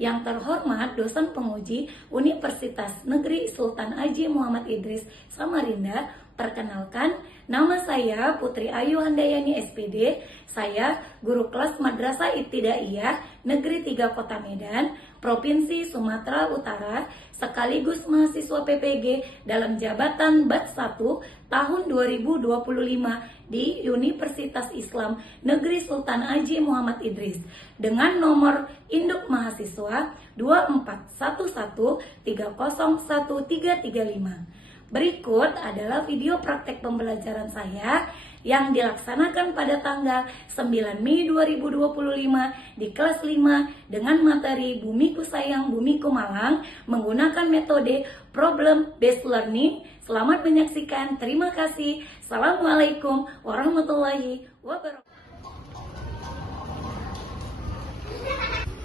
yang terhormat dosen penguji Universitas Negeri Sultan Haji Muhammad Idris Samarinda, perkenalkan, nama saya Putri Ayu Handayani SPD. Saya guru kelas Madrasah Ibtidaiyah Negeri 3 Kota Medan, Provinsi Sumatera Utara, sekaligus mahasiswa PPG dalam jabatan BAT 1 tahun 2025 di Universitas Islam Negeri Sultan Haji Muhammad Idris dengan nomor induk mahasiswa 2411301335. Berikut adalah video praktek pembelajaran saya yang dilaksanakan pada tanggal 9 Mei 2025 di kelas 5 dengan materi Bumiku Sayang Bumiku Malang menggunakan metode Problem Based Learning. Selamat menyaksikan, terima kasih. Assalamualaikum warahmatullahi wabarakatuh.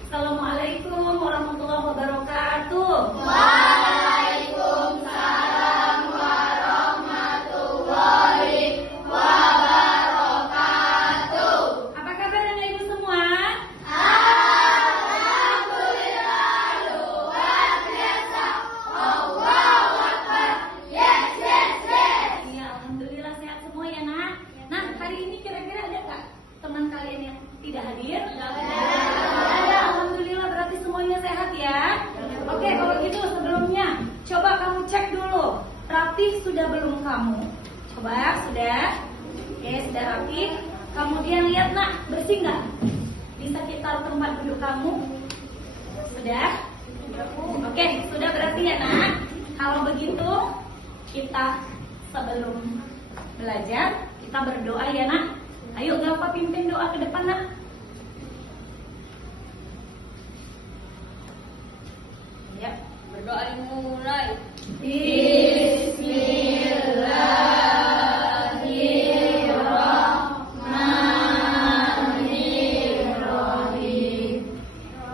Assalamualaikum warahmatullahi wabarakatuh. Waalaikumsalam warahmatullahi wabarakatuh. Apa kabar Anak Ibu semua? Alhamdulillah, luar biasa. Allahu Akbar. Yes, yes, yes. Iya, alhamdulillah sehat semua ya, Nak. Nah, hari ini kira-kira ada nggak teman kalian yang tidak hadir? Ada, alhamdulillah, berarti semuanya sehat ya. Oke, kalau gitu sebelumnya coba kamu cek dulu, rapih sudah belum kamu? Coba, sudah? Oke, sudah rapih. Kemudian lihat Nak, bersih nggak? Di sekitar tempat duduk kamu? Sudah? Oke, sudah berarti ya Nak. Kalau begitu, kita sebelum belajar, kita berdoa ya Nak. Ayo Gafa pimpin doa ke depan Nak. Ya, berdoa dimulai. Bismillahirrahmanirrahim.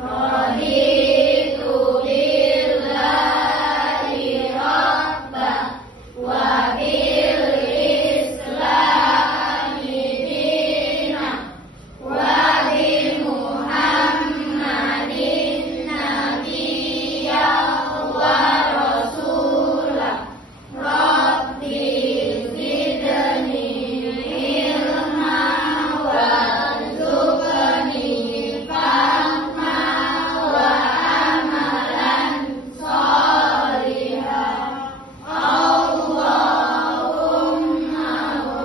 Raditu billahi rabbah wa bil islami dinah wa bi Muhammadin nabiyya wa rasulah. Rabbi zidni ilma warzuqni fahma wa amalan sholihan. Allahumma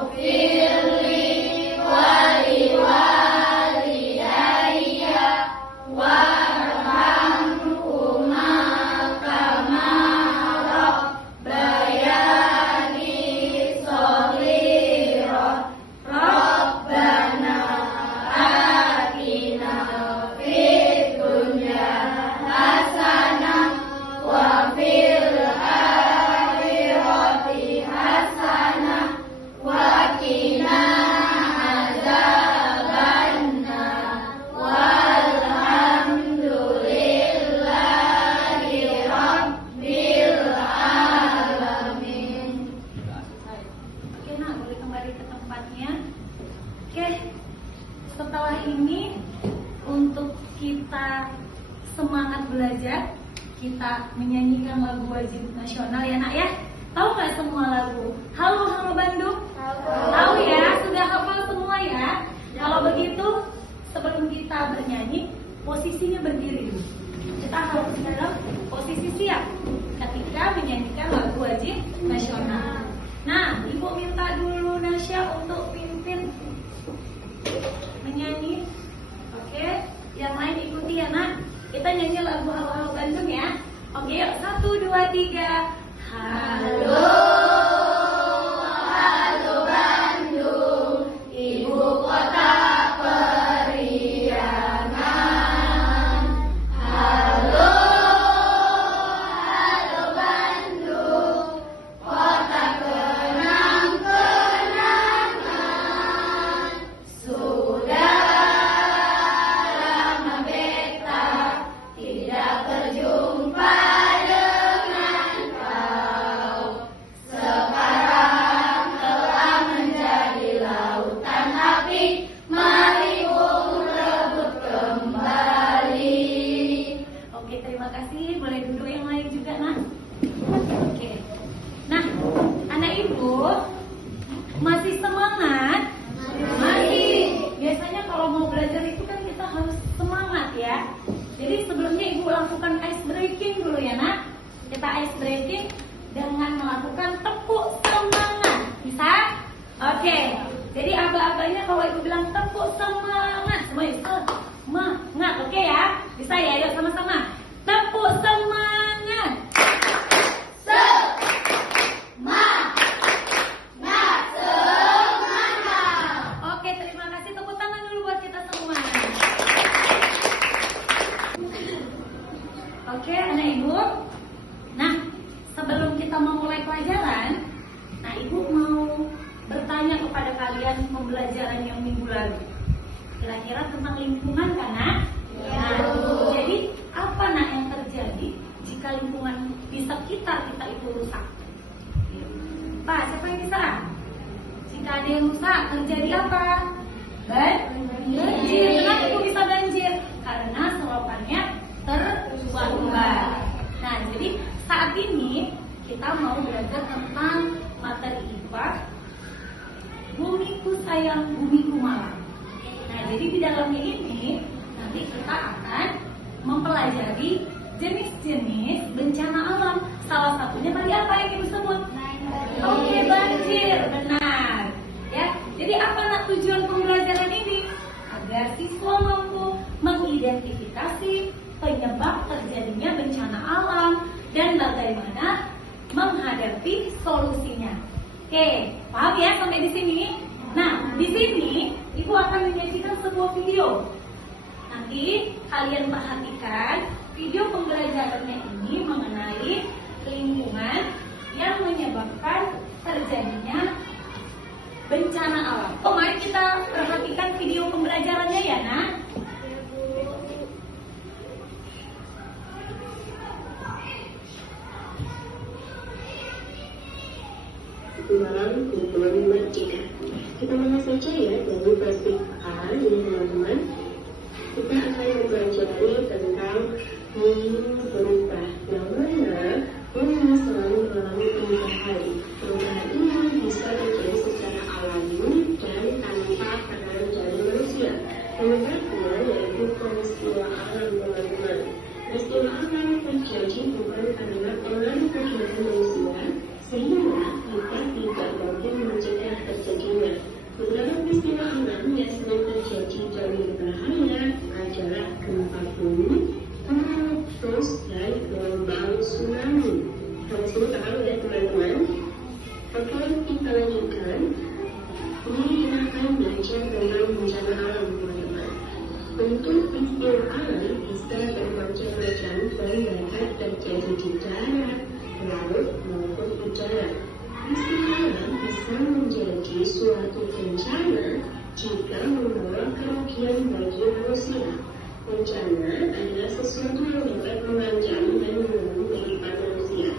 ghfirli wa liwalidayya warhamhuma kama rabbayani shaghira. Rabbana atina fid dunya hasanah wa fil akhirati hasanah wa qina adzabannar. Walhamdulillahi rabbil alamin. Oke Nak, boleh kembali ke tempatnya. Oke, setelah ini untuk kita semangat belajar, kita menyanyikan lagu wajib nasional ya Nak ya. Tahu nggak semua lagu? Halo Halo Bandung? Tahu ya? Sudah hafal semua ya? Kalau begitu, sebelum kita bernyanyi, posisinya berdiri dulu. Kita harus dalam posisi siap ketika menyanyikan lagu wajib nasional. Nah, Ibu minta dulu Nasya untuk pimpin menyanyi. Oke, yang lain ikuti ya Nak. Kita nyanyi lagu Halo Halo Bandung ya. Oke, yuk 1, 2, 3. Halo, halo Bandung, ibu kota periangan. Halo, halo Bandung, kota kenang-kenangan. Sudah lama beta tidak berjumpa dengan kau. ice breaking dengan melakukan tepuk semangat. Bisa? Oke. Jadi aba-abanya kalau ibu bilang tepuk semangat, semuanya semangat. Oke ya? Bisa ya? Yuk sama-sama. Tepuk semangat. Oke, terima kasih. Tepuk tangan dulu buat kita semua. Oke, anak ibu. Nah, sebelum kita memulai pelajaran, nah ibu mau bertanya kepada kalian pembelajaran yang minggu lalu. Kira-kira tentang lingkungan kan, Nak? Nah, jadi apa nak yang terjadi jika lingkungan di sekitar kita itu rusak? Pak, siapa yang bisa? Jika ada yang rusak, terjadi apa? Banjir. Kenapa itu bisa banjir? Karena selokannya terbuat. Nah, jadi saat ini kita mau belajar tentang materi IPA Bumiku Sayang Bumiku Malang. Nah, jadi di dalamnya ini nanti kita akan mempelajari jenis-jenis bencana alam. Salah satunya tadi apa yang ibu sebut? Oke, banjir, benar. Ya, jadi apa nak tujuan pembelajaran ini? Agar siswa mampu mengidentifikasi penyebab terjadinya bencana alam dan bagaimana menghadapi solusinya. Oke, paham ya sampai di sini? Nah, di sini ibu akan menyajikan sebuah video. Nanti kalian perhatikan video pembelajarannya ini mengenai lingkungan yang menyebabkan terjadinya bencana alam. Oh, mari kita perhatikan video pembelajarannya ya, Nak. Malam kumpulan Merdeka. Kita mulai saja ya dari basic A ini teman-teman. Kita akan mempelajari tentang bumi berubah. Yang mana bumi selalu mengalami perubahan. Perubahan ini bisa terjadi secara alami dan tanpa peran dari manusia. Penyebabnya yaitu peristiwa alam teman-teman. Peristiwa alam terjadi bukan karena pengaruh kegiatan manusia, sehingga kita tidak mungkin mencegah terjadinya. Beberapa peristiwa alam yang sering terjadi dan berbahaya adalah gempa bumi, meletus, dan gelombang tsunami. Sampai sini paham ya teman-teman? Oke, kita lanjutkan. Ini kita akan belajar tentang bencana alam teman-teman. Bentuk peristiwa alam bisa bermacam-macam dan dapat terjadi di darat, laut maupun udara. Peristiwa alam bisa menjadi suatu bencana jika membawa kerugian bagi manusia. Bencana adalah sesuatu yang dapat mengancam dan mengganggu kehidupan manusia.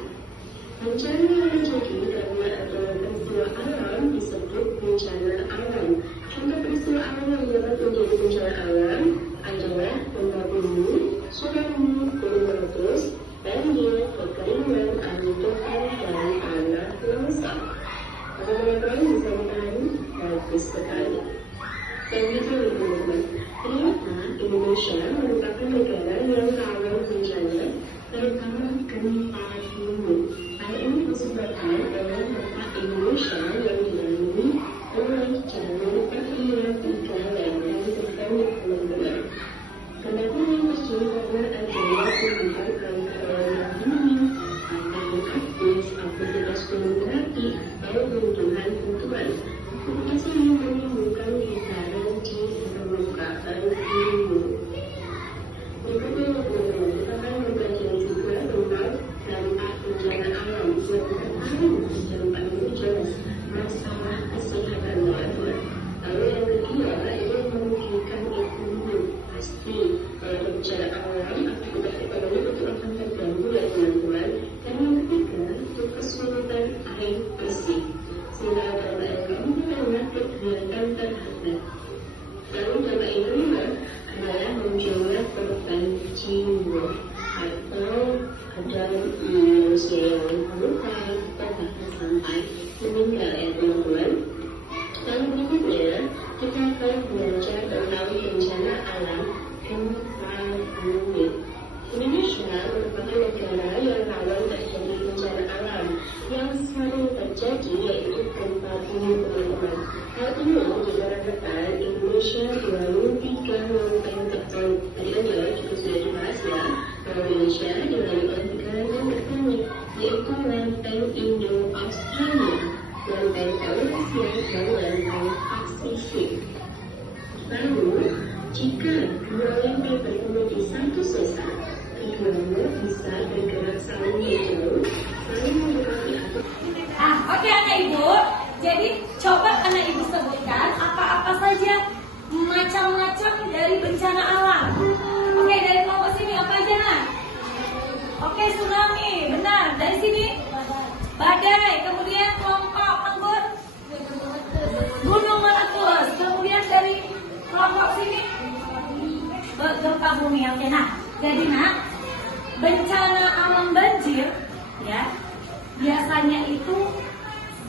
Bencana yang terjadi karena adanya peristiwa alam disebut bencana alam. Contoh peristiwa alam yang dapat menjadi bencana alam adalah gempa bumi, tsunami, gunung meletus, banjir, kekeringan, angin kencang, dan tanah longsor. Teman-teman bisa dipahami? Bagus sekali. Selanjutnya teman-teman, ternyata Indonesia merupakan negara yang rawan bencana, terutama gempa bumi. Hal ini disebabkan oleh letak Indonesia yang dilalui oleh jalur perairan 3 lautan terbanyak teman-teman. Gempa bumi terjadi karena adanya hubungan antara yang dingin, angin aktif, aktivitas gunung berapi, dan bentukan. Aktivitas ini menimbulkan getaran di permukaan bumi. Berikutnya teman-teman, kita akan mempelajari juga tentang dampak bencana alam. Yang pertama, dampak itu jelas masalah kesehatan teman-teman. Lalu yang kedua, ini merugikan ekonomi. Pasti kalau bencana alam, aktivitas ekonomi itu akan terganggu ya teman-teman. Dan yang ketiga, itu kesulitan air bersih. Sehingga dampak ekonomi menyebabkan kegiatan terhambat. Lalu dampak yang kelima adalah munculnya korban jiwa atau ada manusia yang terluka atau bahkan sampai meninggal ya teman-teman. Lalu berikutnya kita akan belajar tentang bencana alam gempa bumi. Indonesia merupakan negara yang rawan terjadi jalan oleh aksi shift. Lalu, jika dua lempeng bertemu di satu sesar, keduanya bisa bergerak saling menjauh, saling mendekati atau Oke anak ibu, jadi coba anak ibu sebutkan apa-apa saja macam-macam dari bencana alam. Oke, dari kelompok sini apa aja nak? Oke, tsunami, benar. Dari sini badai, kemudian kelompok anggur gunung meletus, kemudian dari kelompok sini gempa bumi. Oke, nah jadi nak bencana alam banjir ya biasanya itu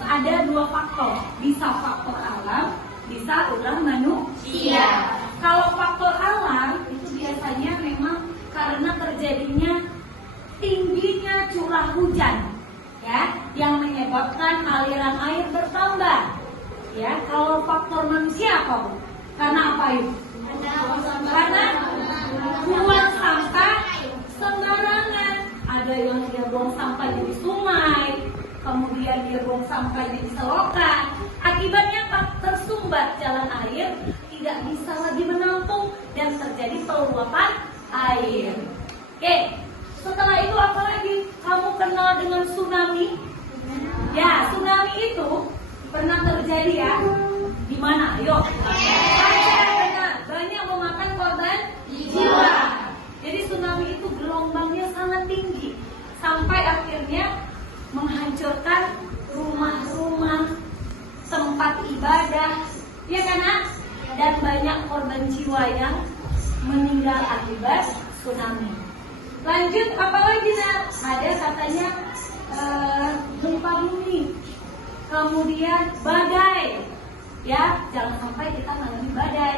ada dua faktor, bisa faktor alam, bisa ulah manusia. Kalau faktor alam itu biasanya memang karena terjadinya tingginya curah hujan, ya, yang menyebabkan aliran air bertambah. Ya, kalau faktor manusia apa? Karena apa itu? Karena buang sampah sembarangan. Ada yang dia buang sampah di sungai, kemudian dia buang sampah di selokan. Akibatnya apa? Tersumbat jalan air, tidak bisa lagi menampung dan terjadi peluapan air. Oke, setelah itu apa lagi? Kamu kenal dengan tsunami? Ya, tsunami itu pernah terjadi ya. Di mana? Ayo. Banyak memakan korban jiwa. Jadi tsunami itu gelombangnya sangat tinggi sampai akhirnya menghancurkan rumah-rumah, tempat ibadah, ya kan? Dan banyak korban jiwa yang meninggal akibat tsunami. Lanjut apa lagi nak? Ada katanya gempa bumi, kemudian badai, ya jangan sampai kita mengalami badai,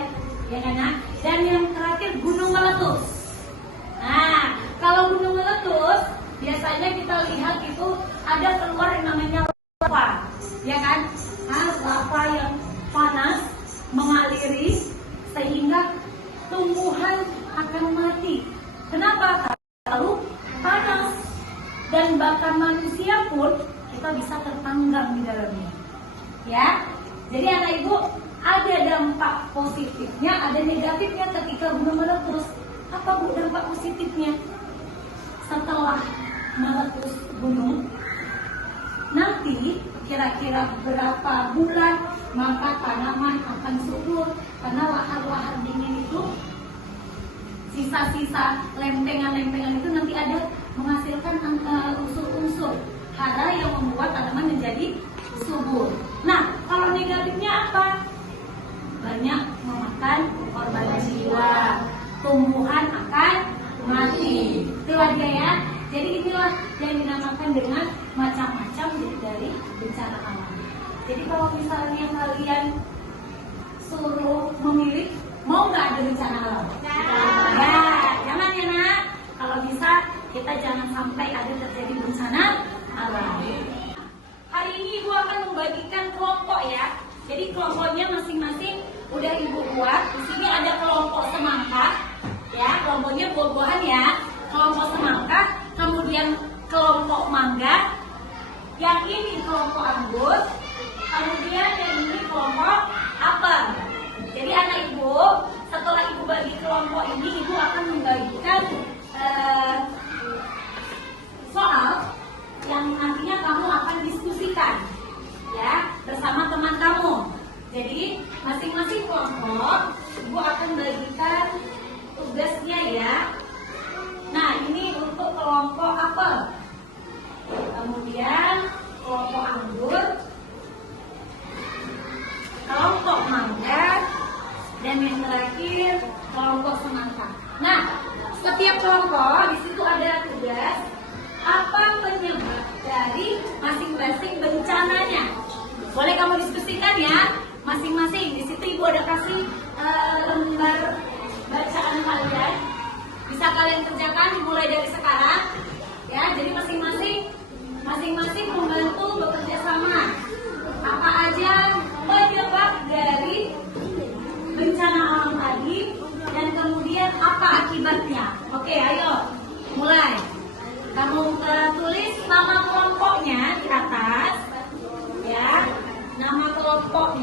ya kan? Dan yang terakhir gunung meletus. Nah, kalau gunung meletus, biasanya kita lihat itu ada keluar yang namanya lava, ya kan? Nah, lava yang panas mengaliri sehingga tumbuhan akan mati. Kenapa? Lalu panas dan bahkan manusia pun kita bisa tertanggang di dalamnya. Ya, jadi anak ibu ada dampak positifnya, ada negatifnya ketika gunung meletus. Apa bu dampak positifnya? Setelah meletus gunung, nanti kira-kira berapa bulan maka tanaman akan subur karena lahar-lahar dingin itu sisa-sisa lempengan-lempengan itu nanti ada menghasilkan unsur-unsur hara yang membuat tanaman menjadi subur. Nah, kalau negatifnya apa? Banyak memakan korban jiwa, tumbuhan akan mati. Itulah dia ya. Jadi inilah yang dinamakan dengan macam-macam dari bencana alam. Jadi kalau misalnya kalian suruh memilih, mau nggak ada bencana alam? Ya, jangan ya nak. Kalau bisa kita jangan sampai ada terjadi bencana alam. Hari ini ibu akan membagikan kelompok ya. Jadi kelompoknya masing-masing udah ibu buat. Di sini ada kelompok semangka, ya, kelompoknya buah-buahan ya. Kelompok semangka, kemudian kelompok mangga, yang ini kelompok anggur, kemudian yang ini kelompok apel. Jadi anak ibu, setelah ibu bagi kelompok ini, ibu akan membagikan soal yang nantinya kamu akan diskusikan ya bersama teman kamu. Jadi masing-masing kelompok ibu akan bagikan tugasnya ya. Nah, ini untuk kelompok apel, kemudian kelompok anggur, kelompok mangga, dan yang terakhir kelompok semangka. Nah, setiap kelompok di situ ada tugas apa penyebab dari masing-masing bencananya. Boleh kamu diskusikan ya, masing-masing. Di situ ibu ada kasih lembar bacaan kalian. Bisa kalian kerjakan dimulai dari sekarang. Ya, jadi masing-masing membantu bekerja sama. Apa aja penyebab dari bencana alam tadi dan kemudian apa akibatnya. Oke, ayo mulai. Kamu tulis nama kelompoknya di atas, ya. Nama kelompok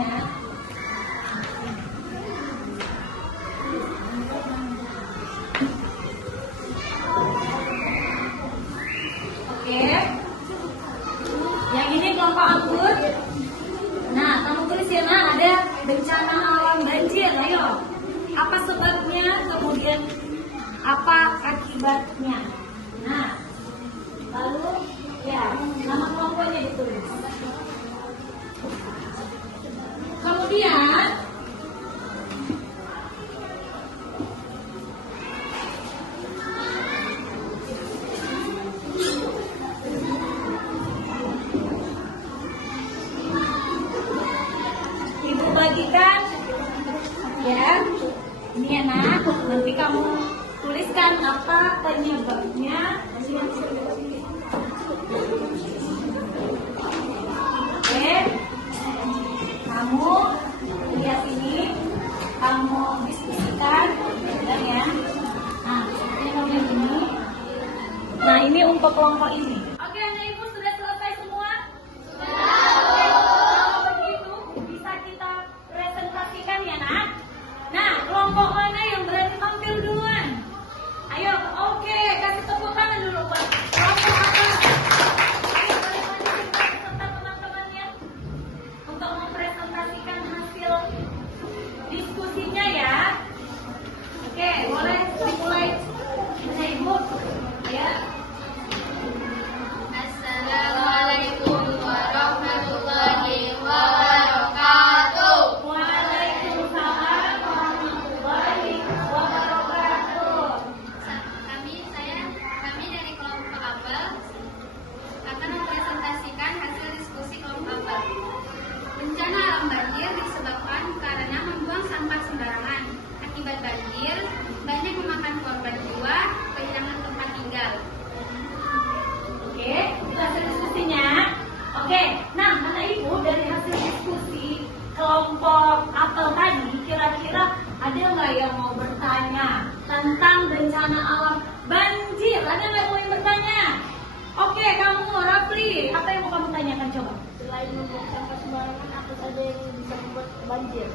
kelompok anggur. Nah, kamu tulis ya, nah, ada bencana alam banjir. Ayo, apa sebabnya, kemudian apa akibatnya. Nah, lalu ya, nama kelompoknya ditulis. Kemudian Ibu bagikan ya, ini anak, nanti kamu tuliskan apa penyebabnya. Oke, kamu lihat ini, kamu diskusikan dan ya. Nah, ini kamu yang ini. Nah, ini untuk kelompok ini. Oke, anak ibu sudah selesai semua? Kalau begitu bisa kita presentasikan ya, nak. Nah, kelompok mana yang berani tampil duluan? Ayo, oke, kasih tepuk tangan dulu buat kelompok apa? Ayo, boleh maju beserta teman-temannya untuk mempresentasikan hasil diskusinya ya. Oke, boleh dimulai. Nah, ibu, ya. Assalamualaikum warahmatullahi wabarakatuh. Waalaikumsalam warahmatullahi wabarakatuh. Kami dari kelompok apel akan mempresentasikan hasil diskusi kelompok apel. Bencana alam banjir disebabkan karena membuang sampah sembarangan. Akibat banjir, banyak memakan korban jiwa, kehilangan tempat tinggal. Oke, itu hasil diskusinya. Oke, nah anak ibu dari hasil diskusi kelompok apel tadi, kira-kira ada nggak yang mau bertanya tentang bencana alam banjir? Ada nggak yang mau bertanya? Oke, kamu Rafli, apa yang mau kamu tanyakan coba? Selain membuang sampah sembarangan, apa saja yang bisa membuat banjir?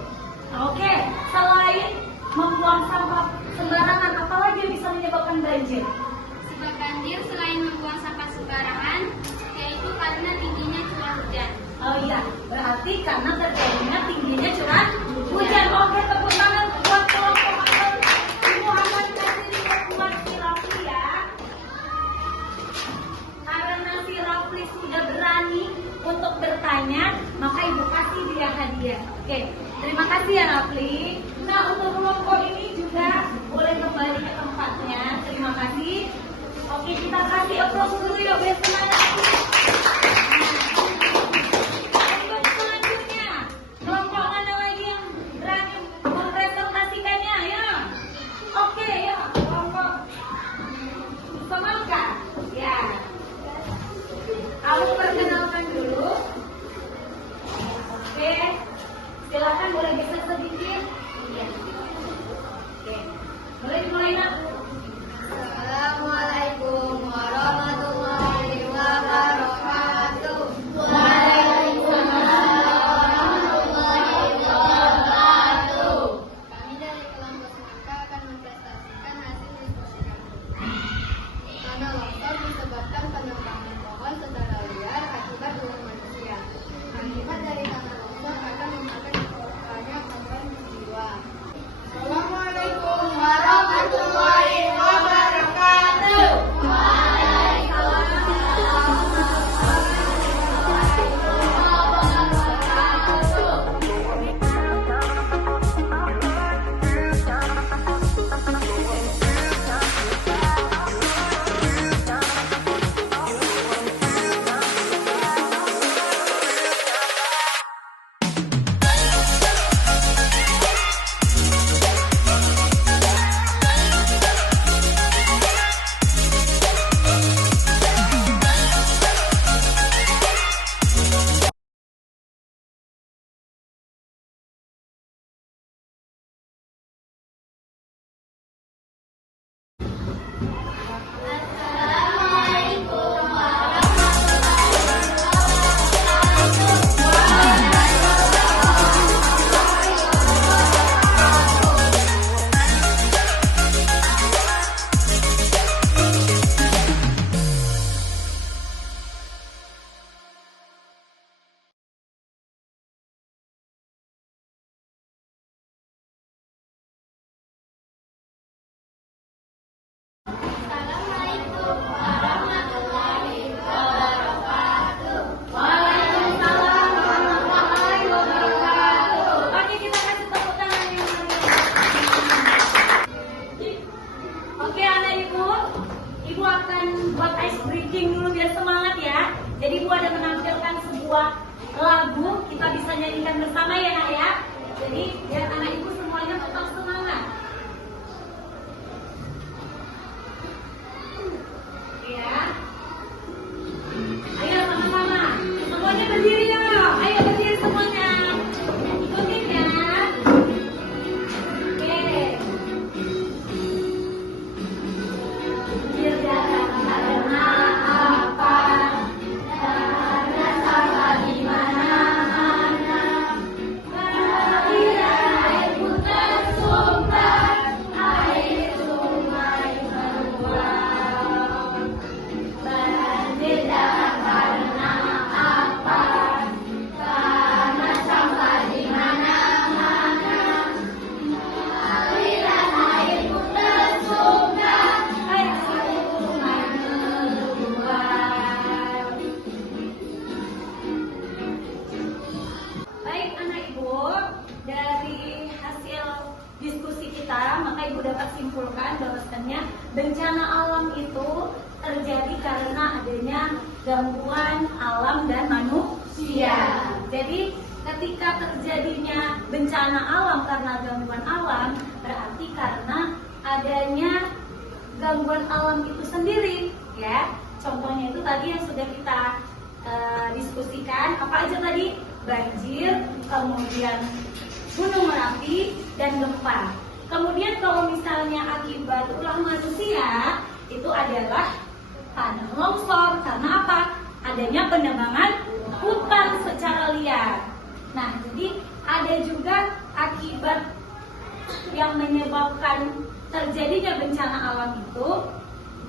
Oke, selain membuang sampah sembarangan, apa lagi yang bisa menyebabkan banjir? Sebab banjir selain membuang sampah sembarangan, yaitu karena tingginya curah hujan. Oh iya, berarti karena terjadinya tingginya curah hujan. Oke, tepuk tangan buat kelompok apel. Ibu akan kasih buat si Rafli ya. Karena si Rafli sudah berani untuk bertanya, maka ibu kasih dia hadiah. Oke, terima kasih ya Rafli. Nah, untuk kelompok ini juga boleh kembali ke tempatnya. Terima kasih. Oke, kita kasih aplaus dulu yuk biar semangat. Untuk selanjutnya, kelompok mana lagi yang berani mempresentasikannya ya? Oke ya, kelompok Semangka. Ya, kamu perkenalkan dulu. Oke, silakan boleh geser sedikit. Iya. Oke, boleh dimulai nak. Assalamualaikum warahmatullahi wabarakatuh. sebuah lagu kita bisa nyanyikan bersama ya nak ya. Jadi biar anak ibu semuanya tetap semangat. Ya. Ayo sama-sama. Semuanya berdiri ya. Ayo berdiri semuanya. Ikutin ya. Oke. Dirgahayu karena apa? Karena salah di mana-mana. Aliran airku tersumbat, air sungai meluap. Banjir datang karena apa? Karena sampah di mana-mana. Aliran airku tersumbat, air sungai meluap. Baik anak ibu, dari hasil diskusi kita, maka ibu dapat simpulkan bahwasannya bencana alam itu terjadi karena adanya gangguan alam dan manusia. Jadi ketika terjadinya bencana alam karena gangguan alam, berarti karena adanya gangguan alam itu sendiri, ya. Contohnya itu tadi yang sudah kita diskusikan, apa aja tadi? Banjir, kemudian gunung Merapi, dan gempa. Kemudian kalau misalnya akibat ulah manusia, itu adalah tanah longsor. Karena apa? Adanya penebangan hutan secara liar. Nah, jadi ada juga akibat yang menyebabkan terjadinya bencana alam itu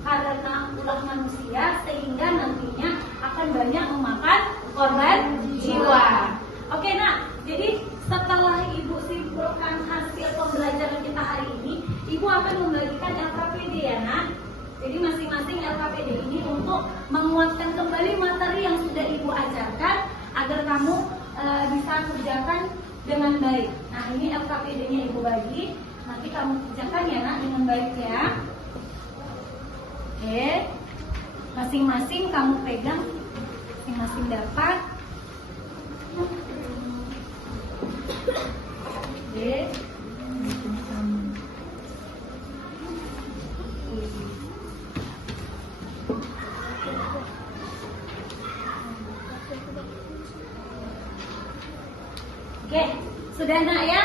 karena ulah manusia, sehingga nantinya akan banyak memakan korban jiwa. Oke nak, jadi setelah ibu simpulkan hasil pembelajaran kita hari ini, ibu akan membagikan LKPD ya nak. Jadi masing-masing LKPD ini untuk menguatkan kembali materi yang sudah ibu ajarkan agar kamu bisa kerjakan dengan baik. Nah ini LKPD-nya ibu bagi, nanti kamu kerjakan ya nak dengan baik ya. Oke, masing-masing kamu pegang, masing-masing dapat. Oke. Oke, sudah nak ya?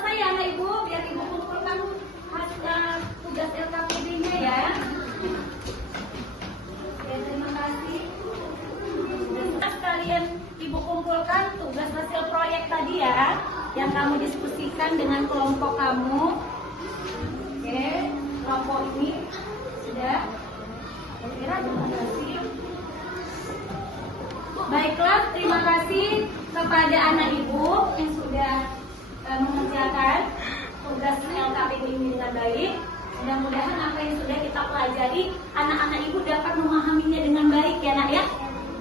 Saya anak ibu, biar ibu kumpulkan hasil tugas LKPD-nya ya. Oke, terima kasih. Sekalian ibu kumpulkan tugas hasil proyek tadi ya, yang kamu diskusikan dengan kelompok kamu. Oke, kelompok ini sudah. Kira terima kasih. Baiklah, terima kasih kepada anak ibu yang sudah mengerjakan tugas LKPD ini dengan baik. Mudah-mudahan apa yang sudah kita pelajari, anak-anak ibu dapat memahaminya dengan baik ya nak ya.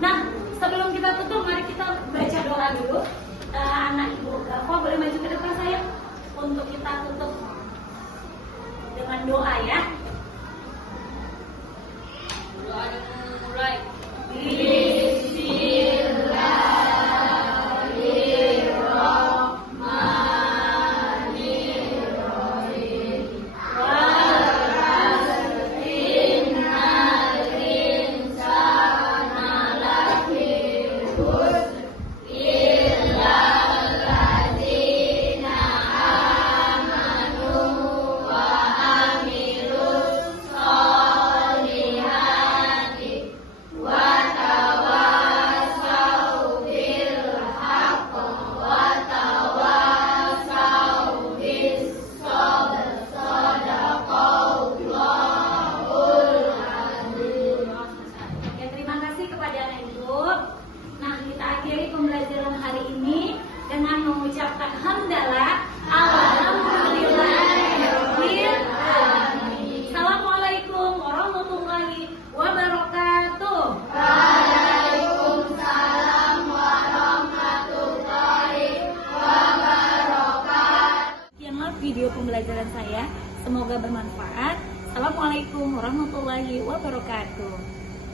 Nah, sebelum kita tutup, mari kita baca doa dulu. Anak ibu, Bapak boleh maju ke depan saya untuk kita tutup dengan doa ya. Doa mulai. Wa pembelajaran saya. Semoga bermanfaat. Assalamualaikum warahmatullahi wabarakatuh.